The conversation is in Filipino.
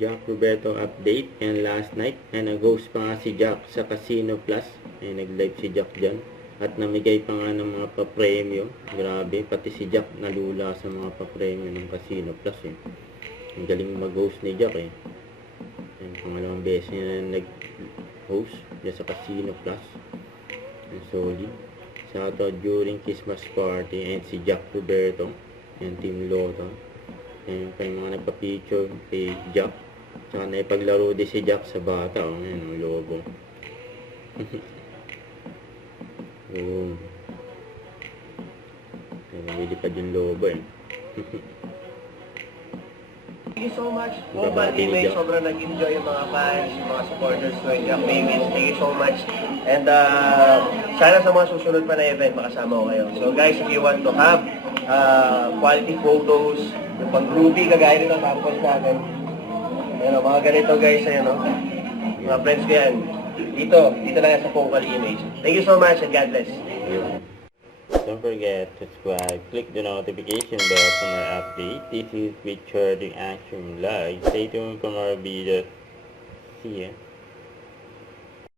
Jack Roberto update. And last night, ay nag-host pa nga si Jack sa Casino Plus. Ay nag-live si Jack dyan. At namigay pa nga ng mga pa-premyo. Grabe, pati si Jack nalula sa mga pa-premyo ng Casino Plus eh. Ang galing mag-host ni Jack eh. Ang pangalawang beses niya na nag-host dyan sa Casino Plus. Ang solid. Shoutout during Christmas party and si Jack Roberto and Team Lota. Ayan pa yung mga nagpa-picture kay Jack. Tsaka naipaglaro din si Jack sa bata. O, ayan, ang lobo. Oo. Ayan, pa yung lobo eh. Thank you so much. Mobile Teammates, sobrang nag-enjoy yung mga fans, yung mga supporters ko, Jack Babies. Thank you so much. And sana sa mga susunod pa na event, makasama ko kayo. So guys, if you want to have quality photos, yung pang-groovy, kagaya nito, tapos natin. Ayan o, mga ganito guys, ayan o. Mga friends ko yan. Dito lang yan sa Mobile Image. Thank you so much and God bless. Don't forget to subscribe, click the notification bell for more updates. This is Richard Action Live. Stay tuned for more videos. See ya.